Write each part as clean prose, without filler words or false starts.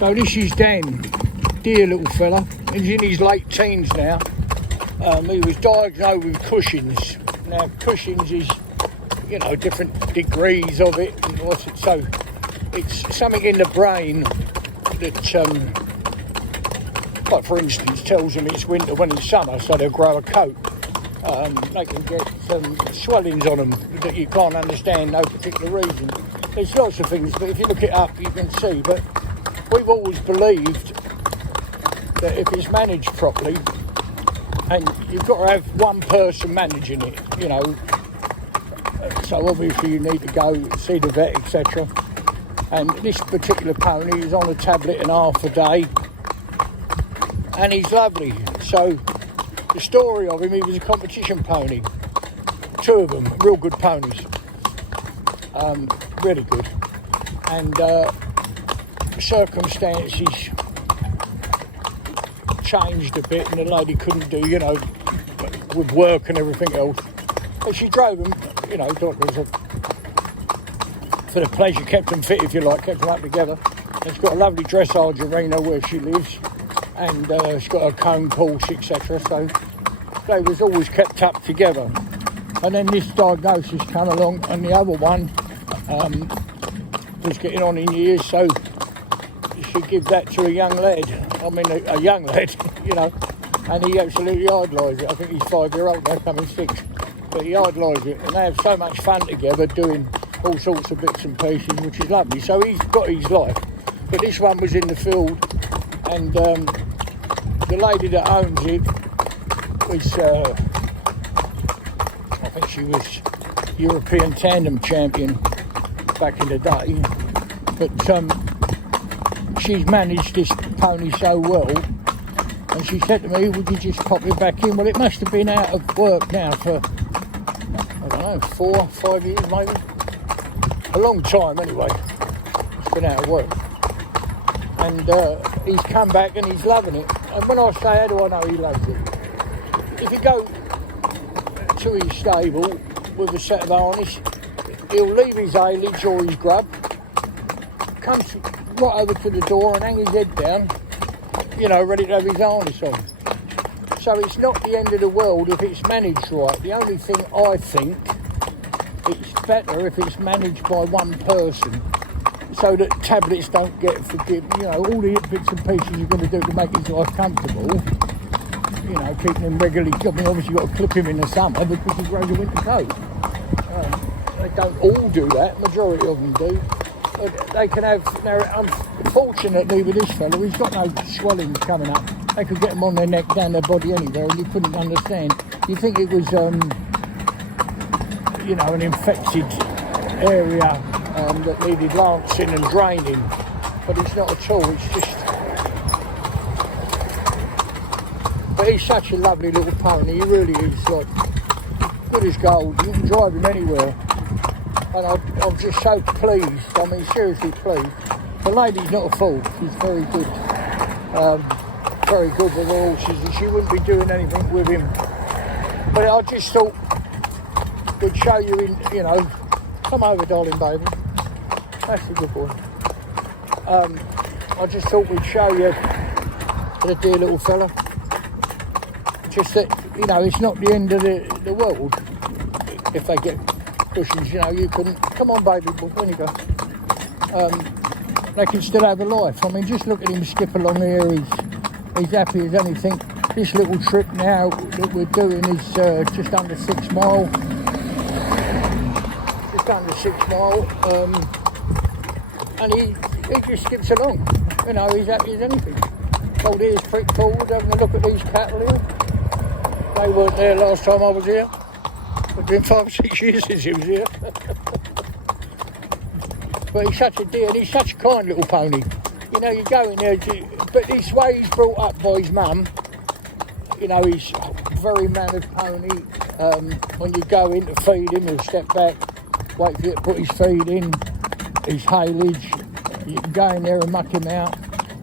So this is Dan, dear little fella. He's in his late teens now. He was diagnosed with Cushing's. Now Cushing's is, you know, different degrees of it. So it's something in the brain that, like for instance, tells them it's winter when it's summer, so they'll grow a coat. They can get swellings on them that you can't understand, no particular reason. There's lots of things, but if you look it up, you can see. But we've always believed that if it's managed properly, and you've got to have one person managing it, you know, so obviously you need to go see the vet, etc. And this particular pony is on a tablet and a half a day, and he's lovely. So the story of him, he was a competition pony, 2 of them, real good ponies, really good, and circumstances changed a bit, and the lady couldn't do, you know, with work and everything else, but she drove them, you know, doctors for the pleasure, kept them fit, if you like, kept them up together. It's got a lovely dressage arena where she lives, and it's got a cone course, etc. So they was always kept up together. And then this diagnosis came along, and the other one was getting on in years, so she give that to a young lad. I mean, a young lad, you know, and he absolutely idolised it. I think he's 5-year-old now, coming 6, but he idolised it, and they have so much fun together doing all sorts of bits and pieces, which is lovely. So he's got his life, but this one was in the field, and the lady that owns it was, I think she was European tandem champion back in the day, but she's managed this pony so well, and she said to me, would you just pop it back in? Well, it must have been out of work now for, I don't know, 4 or 5 years maybe, a long time anyway. It's been out of work, and he's come back and he's loving it. And when I say, how do I know he loves it? If you go to his stable with a set of harness, he'll leave his haylage or his grub, comes right over to the door and hang his head down, you know, ready to have his harness on. So it's not the end of the world if it's managed right. The only thing I think, it's better if it's managed by one person, so that tablets don't get forgiven, you know, all the bits and pieces you're going to do to make his life comfortable, you know, keeping him regularly. I mean, obviously you've got to clip him in the summer because he grows a winter coat. They don't all do that, majority of them do. But they can have, now, unfortunately with this fellow, he's got no swellings coming up. They could get them on their neck, down their body anywhere, and you couldn't understand. You think it was, you know, an infected area that needed lancing and draining, but it's not at all. It's just, but he's such a lovely little pony. He really is, like, good as gold. You can drive him anywhere, and I'm just so pleased. I mean, seriously pleased. The lady's not a fool. She's very good, with the horses, and she wouldn't be doing anything with him. But I just thought we'd show you, you know, come over, darling baby. That's a good boy. I just thought we'd show you the dear little fella. Just that, you know, it's not the end of the world if they get Cushing's, you know. You can, come on baby boy, when you go. They can still have a life. I mean, just look at him skip along here. He's happy as anything. This little trip now that we're doing is just under 6 mile. Just under 6 mile. And he just skips along. You know, he's happy as anything. Old ears pricked forward, having a look at these cattle here. They weren't there last time I was here. It's been 5 or 6 years since he was here. But he's such a dear, and he's such a kind little pony. You know, you go in there, but this way he's brought up by his mum. You know, he's a very mannered pony. When you go in to feed him, he'll step back, wait for you to put his feed in, his haylage. You can go in there and muck him out,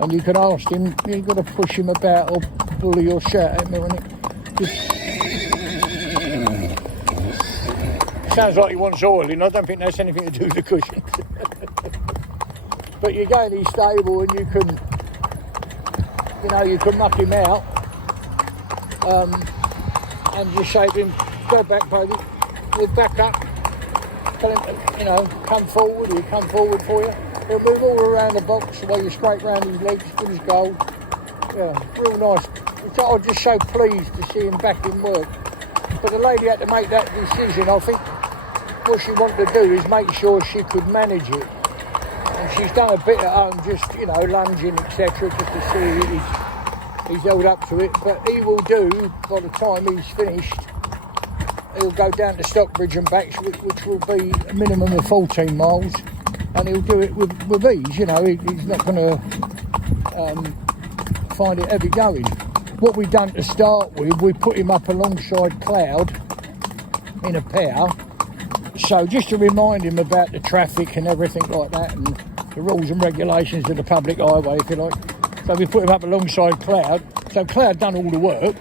and you can ask him, you've got to push him about or bully or shout at him or anything. Sounds like he wants oiling. I don't think that's anything to do with the cushions. But you go in his stable and you can, you can muck him out, and just say to him, go back, baby, we'll back up, tell him to, come forward, he'll come forward for you. He'll move all around the box while you scrape round his legs, good as gold. Yeah, real nice. I was just so pleased to see him back in work. But the lady had to make that decision. I think what she wanted to do is make sure she could manage it. And she's done a bit at home, just, lunging, etc., just to see he's held up to it. But he will do, by the time he's finished, he'll go down to Stockbridge and back, which will be a minimum of 14 miles. And he'll do it with ease, he's not going to find it heavy going. What we've done to start with, we put him up alongside Cloud in a pair, so just to remind him about the traffic and everything like that, and the rules and regulations of the public highway, if you like. So we put him up alongside Cloud, so Cloud done all the work,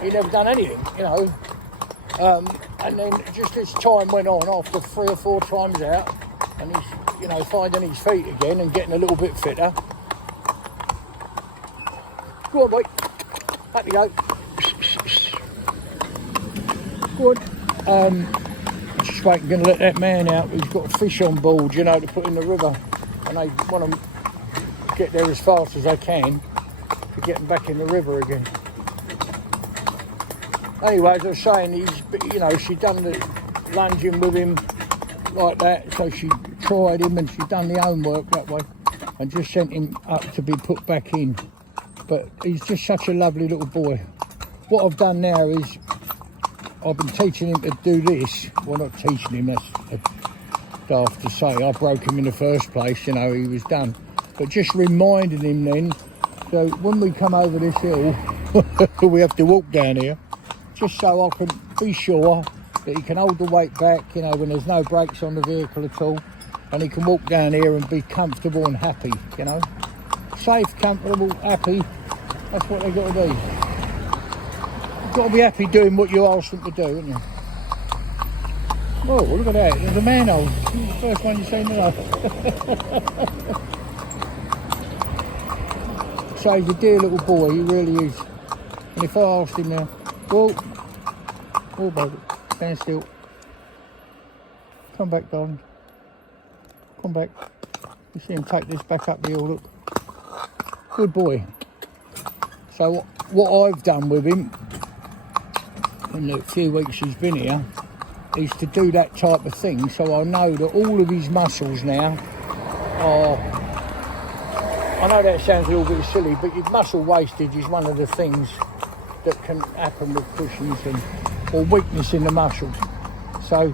he never done anything, and then just as time went on, after 3 or 4 times out, and he's, finding his feet again and getting a little bit fitter. Go on, boy. Back you go. Good. Just waiting, going to let that man out who's got a fish on board, to put in the river. And they want to get there as fast as they can to get them back in the river again. Anyway, as I was saying, she done the lunging with him like that, so she tried him and she done the homework that way and just sent him up to be put back in. But he's just such a lovely little boy. What I've done now is I've been teaching him to do this. Well, not teaching him, that's daft to say. I broke him in the first place, he was done. But just reminding him then, so when we come over this hill, we have to walk down here, just so I can be sure that he can hold the weight back, when there's no brakes on the vehicle at all, and he can walk down here and be comfortable and happy, Safe, comfortable, happy, that's what they've got to be. You've got to be happy doing what you ask them to do, haven't you? Oh, look at that, there's a manhole. The first one you've seen tonight. So he's a dear little boy, he really is. And if I asked him now, oh baby, stand still. Come back, darling. Come back. You see him take this back up the hill, look. Good boy. So what I've done with him in the few weeks he's been here is to do that type of thing, so I know that all of his muscles now are, I know that sounds a little bit silly, but your muscle wastage is one of the things that can happen with Cushing's or weakness in the muscle. So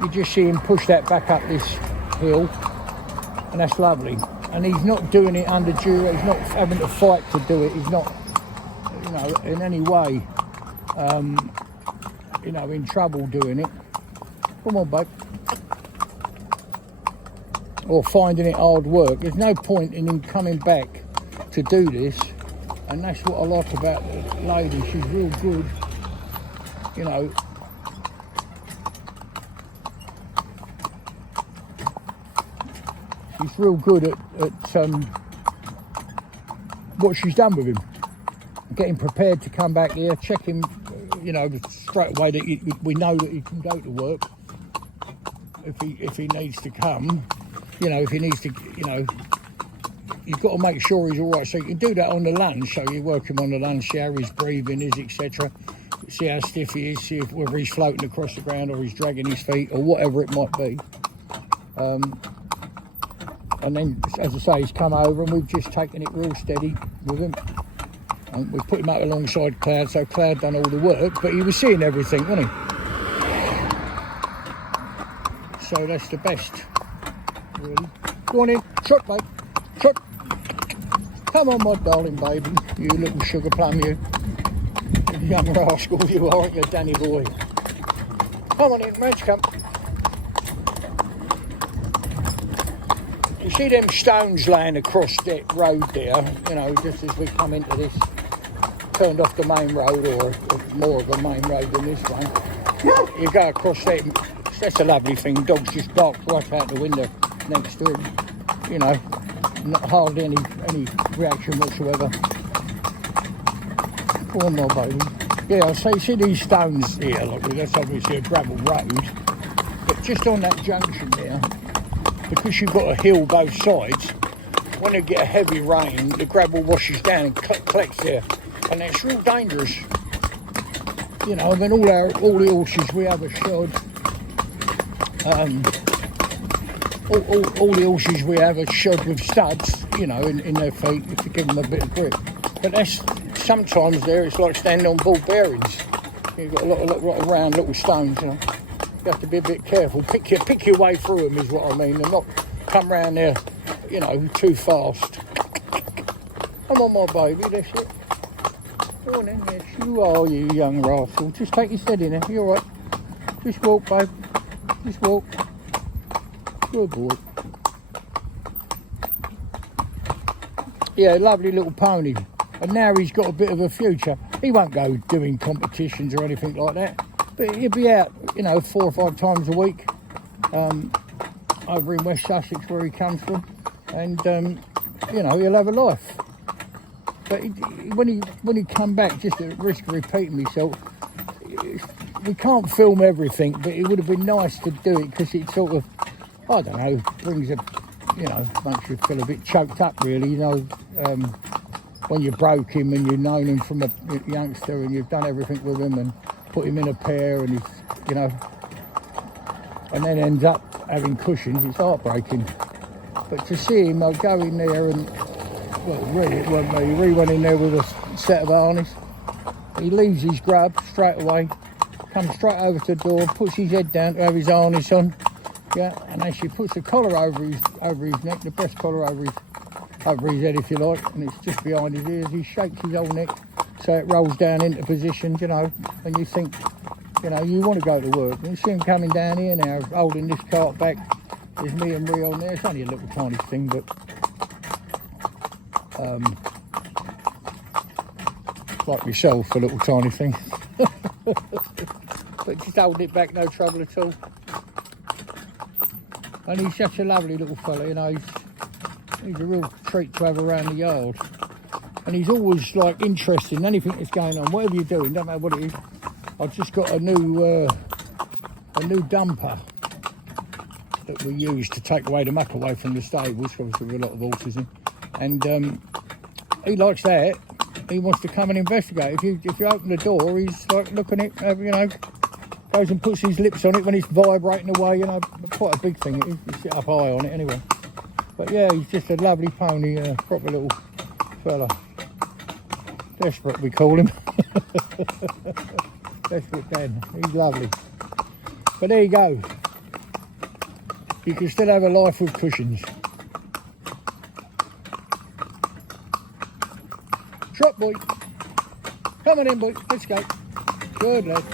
you just see him push that back up this hill, and that's lovely. And he's not doing it under duress, he's not having to fight to do it, he's not, in any way, in trouble doing it. Come on, babe. Or finding it hard work. There's no point in him coming back to do this, and that's what I like about the lady. She's real good, She's real good at what she's done with him. Getting prepared to come back here, check him, straight away that we know that he can go to work if he needs to come. If he needs to, you've got to make sure he's all right. So you can do that on the lunge. So you work him on the lunge, see how his breathing is, etc. See how stiff he is, see whether he's floating across the ground or he's dragging his feet or whatever it might be. And then, as I say, he's come over and we've just taken it real steady with him. And we put him up alongside Cloud, so Cloud done all the work, but he was seeing everything, wasn't he? So that's the best, really. Go on in, trot, babe, trot. Come on, my darling baby, you little sugar plum, you. You young rascal you are, aren't you, Danny boy? Come on in, Reg, come. You see them stones laying across that road there, just as we come into this, turned off the main road, or more of a main road than this one. You go across that, that's a lovely thing. Dogs just bark right out the window next to him, not hardly any reaction whatsoever. Go on, my baby. Yeah, I say, see these stones here, look, that's obviously a gravel road, but just on that junction there, because you've got a hill both sides, when you get a heavy rain, the gravel washes down and collects there, and it's real dangerous. You know, I mean, all the horses we have are shod. All the horses we have are shod with studs, you know, in their feet to give them a bit of grip. But that's sometimes there. It's like standing on ball bearings. You've got a lot of round little stones, you know. You have to be a bit careful. Pick your way through them is what I mean, and not come round there, you know, too fast. Come on, my baby, that's it. Go on then, yes, you are, you young rascal. Just take your steady now, you're all right. Just walk, babe. Just walk. Good boy. Yeah, lovely little pony. And now he's got a bit of a future. He won't go doing competitions or anything like that, but he'll be out, you know, 4 or 5 times a week over in West Sussex where he comes from, and you know, he'll have a life. But when he come back, just at risk of repeating myself, we can't film everything, but it would have been nice to do it because it sort of, I don't know, brings a, you know, makes you feel a bit choked up, really, you know. When you broke him and you've known him from a youngster and you've done everything with him and put him in a pair and he's, you know, and then ends up having Cushing's, it's heartbreaking. But to see him, I'll go in there and, well, really it wasn't me, he went in there with a set of harness. He leaves his grub straight away, comes straight over to the door, puts his head down to have his harness on, yeah, and as she puts the collar over his neck, the breast collar over his head, if you like, and it's just behind his ears, he shakes his whole neck so it rolls down into position, you know, and you think, you know, you want to go to work. And you see him coming down here now, holding this cart back. There's me and Rio on there. It's only a little tiny thing, but like yourself, a little tiny thing. But just holding it back, no trouble at all. And he's such a lovely little fella, you know. He's a real treat to have around the yard, and he's always like interested in anything that's going on, whatever you're doing, don't matter what it is. I've just got a new dumper that we use to take away the muck away from the stables, because we've got a lot of horses in, and he likes that. He wants to come and investigate. If you open the door, he's like looking at it, you know, goes and puts his lips on it when it's vibrating away, you know. Quite a big thing it is. You sit up high on it anyway. But yeah, he's just a lovely pony, proper little fella. Desperate, we call him. Desperate Dan. He's lovely. But there you go. You can still have a life with Cushings. Trot, boy. Come on in, boy. Let's go. Good lad.